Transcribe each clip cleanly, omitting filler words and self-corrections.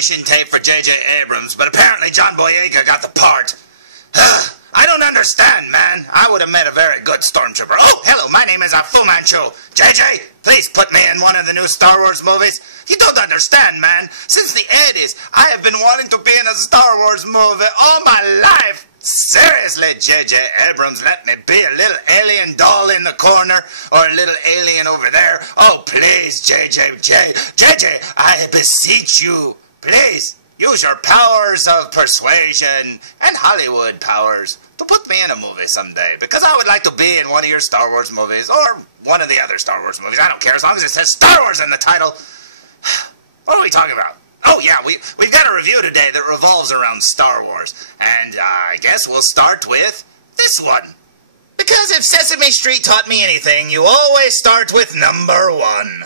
audition tape for J.J. Abrams, but apparently John Boyega got the part. I don't understand, man. I would have made a very good Stormtrooper. Oh, hello, my name is Fu Manchu. JJ, please put me in one of the new Star Wars movies. You don't understand, man. Since the 80s, I have been wanting to be in a Star Wars movie all my life. Seriously, J.J. Abrams, let me be a little alien doll in the corner, or a little alien over there. Oh, please, JJ, I beseech you, please. Use your powers of persuasion and Hollywood powers to put me in a movie someday, because I would like to be in one of your Star Wars movies, or one of the other Star Wars movies. I don't care, as long as it says Star Wars in the title. What are we talking about? Oh yeah, we've got a review today that revolves around Star Wars, and I guess we'll start with this one. Because if Sesame Street taught me anything, you always start with number 1.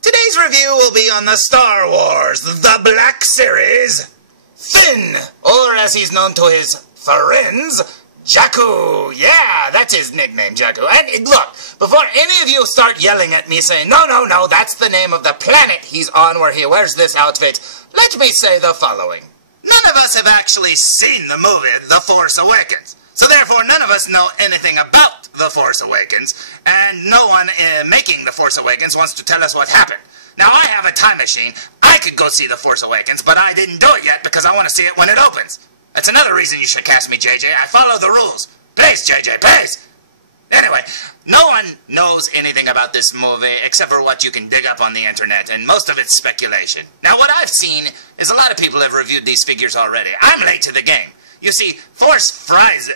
Today's review will be on the Star Wars, the Black Series, Finn, or as he's known to his friends, Jakku. Yeah, that's his nickname, Jakku. And look, before any of you start yelling at me saying, no, that's the name of the planet he's on where he wears this outfit, let me say the following. None of us have actually seen the movie The Force Awakens. So therefore, none of us know anything about The Force Awakens, and no one making The Force Awakens wants to tell us what happened. Now, I have a time machine. I could go see The Force Awakens, but I didn't do it yet because I want to see it when it opens. That's another reason you should cast me, JJ. I follow the rules. Please, JJ, please. Anyway, no one knows anything about this movie except for what you can dig up on the internet, and most of it's speculation. Now, what I've seen is a lot of people have reviewed these figures already. I'm late to the game. You see, Force Friday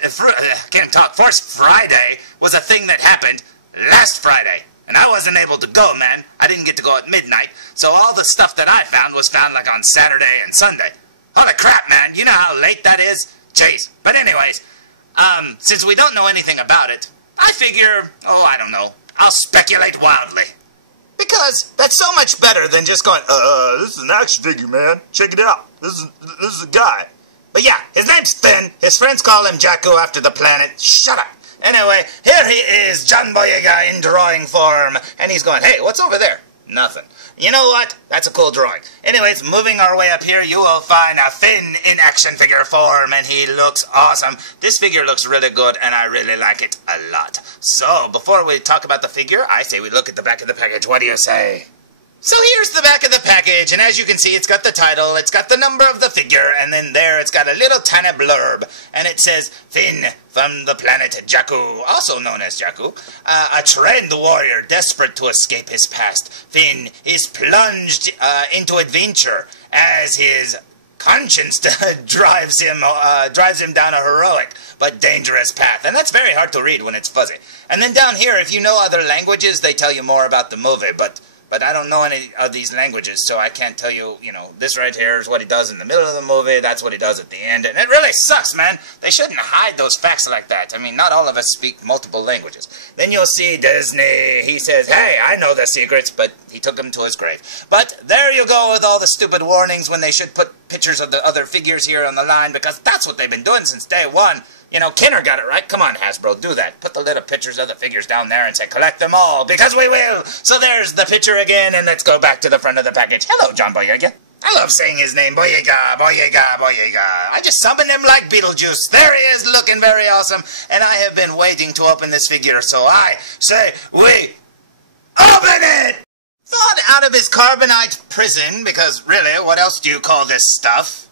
was a thing that happened last Friday, and I wasn't able to go, man. I didn't get to go at midnight, so all the stuff that I found was found like on Saturday and Sunday. Holy crap, man, you know how late that is? Jeez. But anyways, since we don't know anything about it, I figure, I don't know, I'll speculate wildly. Because that's so much better than just going, this is an action figure, man. Check it out. This is a guy. But yeah, his name's Finn. His friends call him Jakku after the planet. Shut up. Anyway, here he is, John Boyega in drawing form. And he's going, hey, what's over there? Nothing. You know what? That's a cool drawing. Anyways, moving our way up here, you will find a Finn in action figure form, and he looks awesome. This figure looks really good, and I really like it a lot. So, before we talk about the figure, I say we look at the back of the package. What do you say? So here's the back of the package, and as you can see, it's got the title, it's got the number of the figure, and then there it's got a little tiny blurb, and it says, Finn from the planet Jakku, also known as Jakku, a trained warrior desperate to escape his past. Finn is plunged into adventure as his conscience drives him down a heroic but dangerous path, and that's very hard to read when it's fuzzy. And then down here, if you know other languages, they tell you more about the movie, but I don't know any of these languages, so I can't tell you, this right here is what he does in the middle of the movie, that's what he does at the end, and it really sucks, man. They shouldn't hide those facts like that. I mean, not all of us speak multiple languages. Then you'll see Disney, he says, hey, I know the secrets, but he took them to his grave. But there you go with all the stupid warnings when they should put pictures of the other figures here on the line, because that's what they've been doing since day one. Kenner got it right. Come on, Hasbro, do that. Put the little pictures of the figures down there and say, collect them all, because we will. So there's the picture again, and let's go back to the front of the package. Hello, John Boyega. I love saying his name, Boyega, Boyega, Boyega. I just summoned him like Beetlejuice. There he is, looking very awesome, and I have been waiting to open this figure, so I say we open it! Thawed out of his carbonite prison, because really, what else do you call this stuff?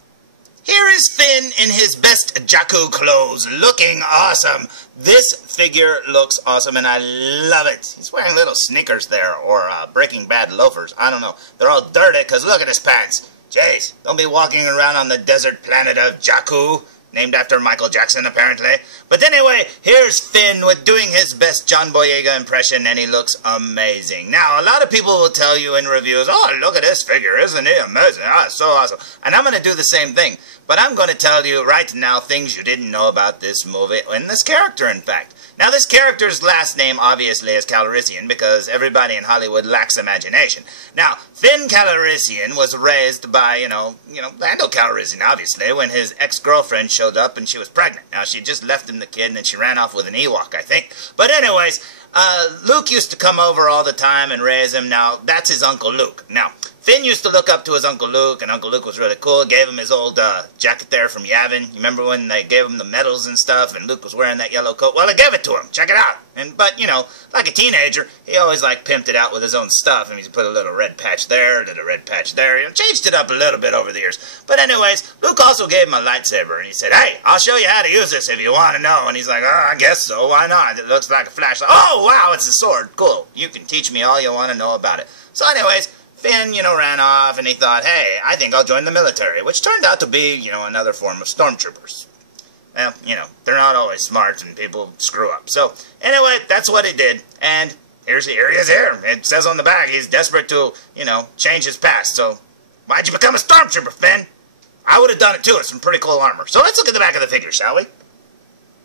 Here is Finn in his best Jakku clothes, looking awesome. This figure looks awesome, and I love it. He's wearing little sneakers there, or Breaking Bad loafers. I don't know. They're all dirty, because look at his pants. Jeez, don't be walking around on the desert planet of Jakku, named after Michael Jackson, apparently. But anyway, here's Finn with doing his best John Boyega impression, and he looks amazing. Now, a lot of people will tell you in reviews, oh, look at this figure, isn't he amazing? Ah, so awesome. And I'm going to do the same thing. But I'm going to tell you right now things you didn't know about this movie, and this character, in fact. Now, this character's last name, obviously, is Calrissian, because everybody in Hollywood lacks imagination. Now, Finn Calrissian was raised by, Lando Calrissian, obviously, when his ex-girlfriend showed up and she was pregnant. Now, she just left him the kid, and then she ran off with an Ewok, I think. But anyways, Luke used to come over all the time and raise him. Now, that's his Uncle Luke. Now, Finn used to look up to his Uncle Luke, and Uncle Luke was really cool. Gave him his old jacket there from Yavin. You remember when they gave him the medals and stuff, and Luke was wearing that yellow coat? Well, I gave it to him. Check it out. But, you know, like a teenager, he always, like, pimped it out with his own stuff. I mean, he put a little red patch there, a little red patch there. You know, changed it up a little bit over the years. But anyways, Luke also gave him a lightsaber, and he said, hey, I'll show you how to use this if you want to know. And he's like, oh, I guess so. Why not? It looks like a flashlight. Oh, wow, it's a sword. Cool. You can teach me all you want to know about it. So anyways, Finn, you know, ran off, and he thought, hey, I think I'll join the military, which turned out to be, you know, another form of stormtroopers. Well, you know, they're not always smart, and people screw up. So, anyway, that's what he did, and here he is here. It says on the back he's desperate to, you know, change his past. So, why'd you become a stormtrooper, Finn? I would have done it too. It's some pretty cool armor. So let's look at the back of the figure, shall we?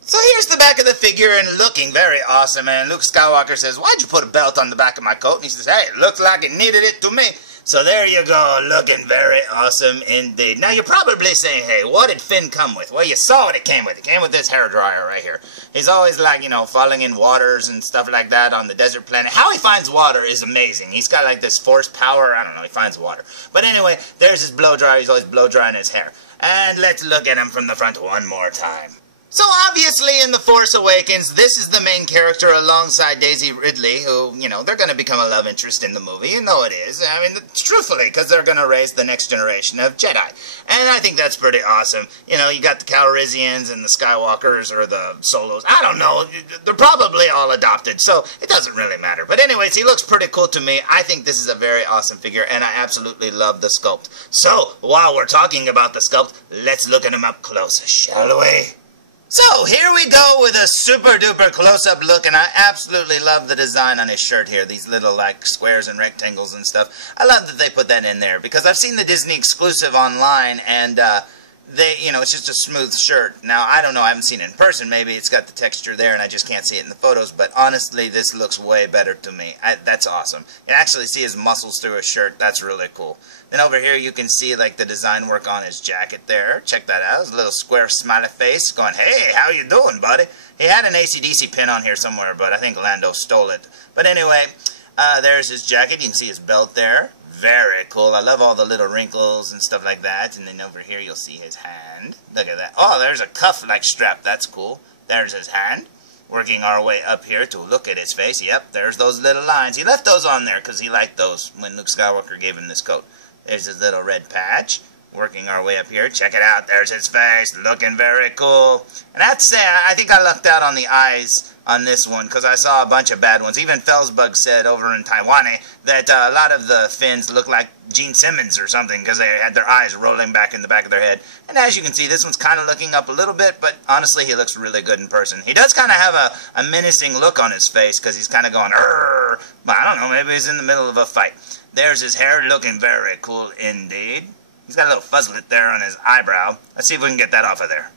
So here's the back of the figure, and looking very awesome, and Luke Skywalker says, why'd you put a belt on the back of my coat? And he says, hey, it looked like it needed it to me. So there you go, looking very awesome indeed. Now you're probably saying, hey, what did Finn come with? Well, you saw what it came with. It came with this hairdryer right here. He's always like, you know, falling in waters and stuff like that on the desert planet. How he finds water is amazing. He's got like this force power. I don't know, he finds water. But anyway, there's his blow dryer. He's always blow drying his hair. And let's look at him from the front one more time. So obviously in The Force Awakens, this is the main character alongside Daisy Ridley, who, you know, they're going to become a love interest in the movie. You know it is. I mean, truthfully, because they're going to raise the next generation of Jedi. And I think that's pretty awesome. You know, you got the Calrissians and the Skywalkers or the Solos. I don't know. They're probably all adopted, so it doesn't really matter. But anyways, he looks pretty cool to me. I think this is a very awesome figure, and I absolutely love the sculpt. So, while we're talking about the sculpt, let's look at him up close, shall we? So, here we go with a super duper close-up look, and I absolutely love the design on his shirt here, these little, like, squares and rectangles and stuff. I love that they put that in there, because I've seen the Disney exclusive online, and, you know, it's just a smooth shirt. Now, I don't know, I haven't seen it in person. Maybe it's got the texture there and I just can't see it in the photos, but honestly, this looks way better to me. That's awesome. You can actually see his muscles through his shirt. That's really cool. Then over here, you can see, like, the design work on his jacket there. Check that out. His little square smiley face going, hey, how you doing, buddy? He had an AC/DC pin on here somewhere, but I think Lando stole it. But anyway, there's his jacket. You can see his belt there. Very cool. I love all the little wrinkles and stuff like that. And then over here, you'll see his hand. Look at that. Oh, there's a cuff-like strap. That's cool. There's his hand. Working our way up here to look at his face. Yep, there's those little lines. He left those on there because he liked those when Luke Skywalker gave him this coat. There's his little red patch. Working our way up here. Check it out. There's his face. Looking very cool. And I have to say, I think I lucked out on the eyes on this one because I saw a bunch of bad ones. Even felzbug said over in Taiwan that a lot of the Finns look like Gene Simmons or something because they had their eyes rolling back in the back of their head. And as you can see, this one's kind of looking up a little bit, but honestly, he looks really good in person. He does kind of have a menacing look on his face because he's kind of going, "Arr!" But I don't know, maybe he's in the middle of a fight. There's his hair, looking very cool indeed. He's got a little fuzzlet there on his eyebrow. Let's see if we can get that off of there.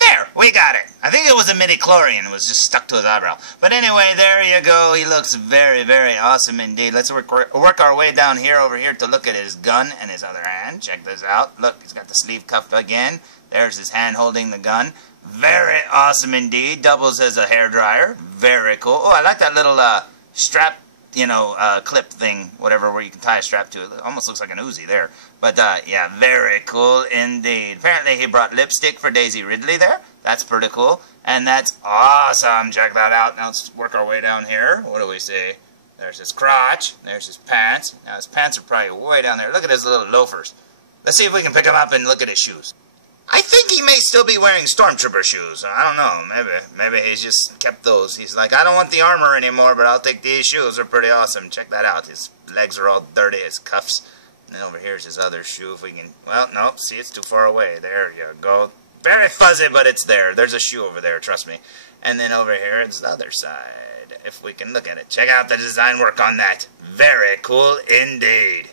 There, we got it. I think it was a midi-chlorian. It was just stuck to his eyebrow. But anyway, there you go. He looks very, very awesome indeed. Let's work our way down here over here to look at his gun and his other hand. Check this out. Look, he's got the sleeve cuffed again. There's his hand holding the gun. Very awesome indeed. Doubles as a hairdryer. Very cool. Oh, I like that little strap, you know, clip thing, whatever, where you can tie a strap to it. It almost looks like an Uzi there. But, yeah, very cool indeed. Apparently he brought lipstick for Daisy Ridley there. That's pretty cool. And that's awesome. Check that out. Now let's work our way down here. What do we see? There's his crotch. There's his pants. Now his pants are probably way down there. Look at his little loafers. Let's see if we can pick him up and look at his shoes. I think he may still be wearing Stormtrooper shoes. I don't know. Maybe he's just kept those. He's like, I don't want the armor anymore, but I'll take these shoes. They're pretty awesome. Check that out. His legs are all dirty. His cuffs. And then over here's his other shoe. If we can... Well, no. See, it's too far away. There you go. Very fuzzy, but it's there. There's a shoe over there. Trust me. And then over here is the other side. If we can look at it. Check out the design work on that. Very cool indeed.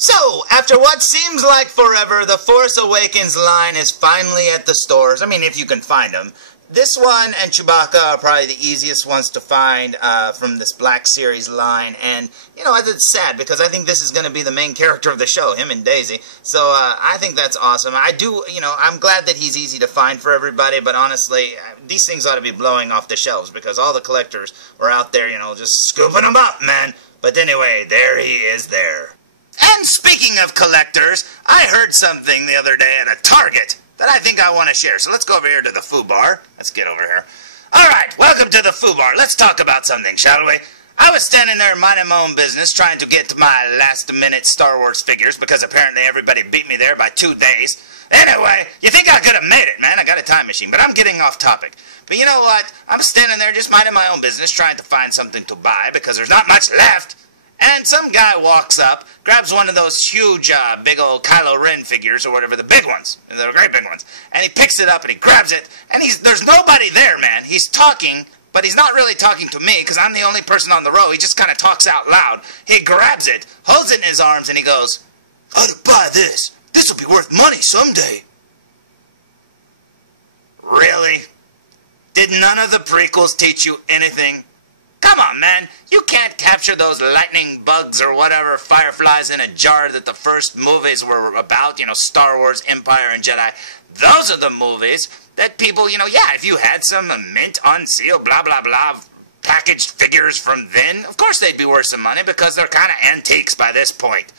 So, after what seems like forever, the Force Awakens line is finally at the stores. I mean, if you can find them. This one and Chewbacca are probably the easiest ones to find from this Black Series line. And, you know, it's sad because I think this is going to be the main character of the show, him and Daisy. So, I think that's awesome. I do, you know, I'm glad that he's easy to find for everybody. But honestly, these things ought to be blowing off the shelves because all the collectors were out there, you know, just scooping them up, man. But anyway, there he is there. And speaking of collectors, I heard something the other day at a Target that I think I want to share. So let's go over here to the Foo Bar. Let's get over here. Alright, welcome to the Foo Bar. Let's talk about something, shall we? I was standing there minding my own business, trying to get my last-minute Star Wars figures, because apparently everybody beat me there by 2 days. Anyway, you think I could have made it, man. I got a time machine, but I'm getting off topic. But you know what? I'm standing there just minding my own business, trying to find something to buy, because there's not much left. And some guy walks up, grabs one of those huge, big old Kylo Ren figures, or whatever, the big ones. The great big ones. And he picks it up, and he grabs it, and there's nobody there, man. He's talking, but he's not really talking to me, because I'm the only person on the row. He just kind of talks out loud. He grabs it, holds it in his arms, and he goes, "I ought to buy this. This will be worth money someday." Really? Did none of the prequels teach you anything? Come on, man. You can't capture those lightning bugs or whatever fireflies in a jar that the first movies were about, you know, Star Wars, Empire, and Jedi. Those are the movies that people, you know, yeah, if you had some mint, unsealed, blah, blah, blah, packaged figures from then, of course they'd be worth some money because they're kind of antiques by this point.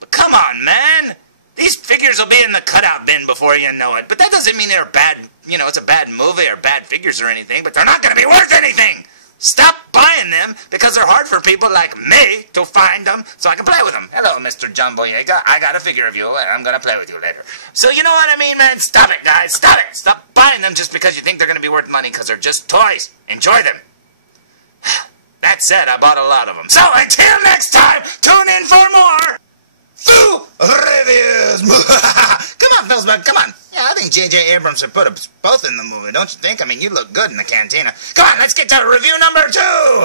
But come on, man. These figures will be in the cutout bin before you know it. But that doesn't mean they're bad, you know, it's a bad movie or bad figures or anything, but they're not going to be worth anything. Stop buying them because they're hard for people like me to find them so I can play with them. Hello, Mr. John Boyega. I got a figure of you and I'm going to play with you later. So you know what I mean, man? Stop it, guys. Stop it. Stop buying them just because you think they're going to be worth money because they're just toys. Enjoy them. That said, I bought a lot of them. So until next time, tune in for more Foo Reviews. Come on, felzbug. Come on. Yeah, I think J.J. Abrams should put us both in the movie, don't you think? I mean, you look good in the cantina. Come on, let's get to review number 2!